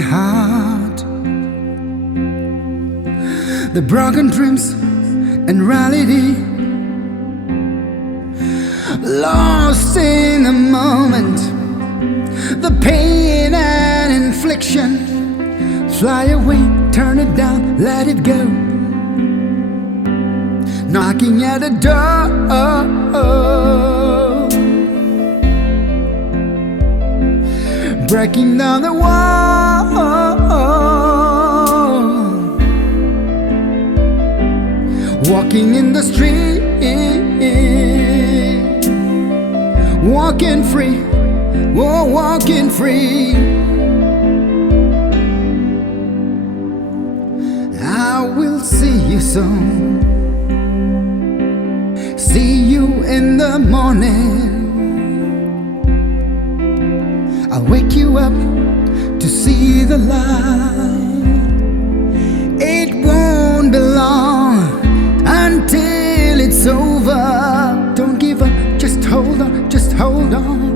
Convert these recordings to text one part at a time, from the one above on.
heart. The broken dreams and reality, lost in the moment. The pain and infliction, fly away, turn it down, let it go. Knocking at the door, breaking down the wall, walking in the street, walking free, oh, walking free. I will see you soon, see you in the morning. I'll wake you up to see the light. It won't be long until it's over. Don't give up, just hold on, just hold on.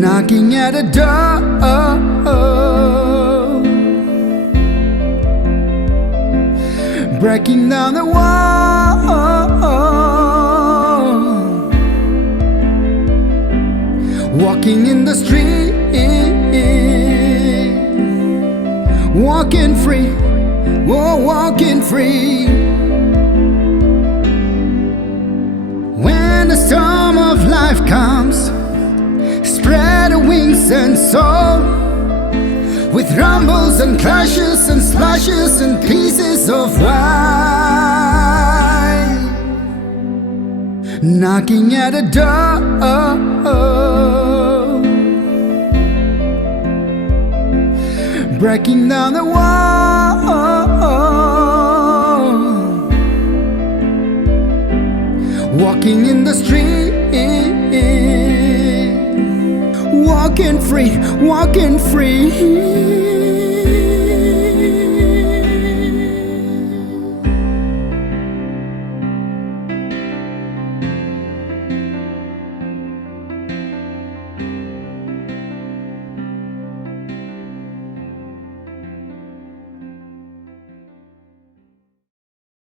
Knocking at a door, breaking down the wall, walking in the street, walking free, oh, walking free. When the storm of life comes, spread your wings and soar, with rumbles and crashes and splashes and pieces of white. Knocking at a door, breaking down the wall, walking in the street, walking free, walking free.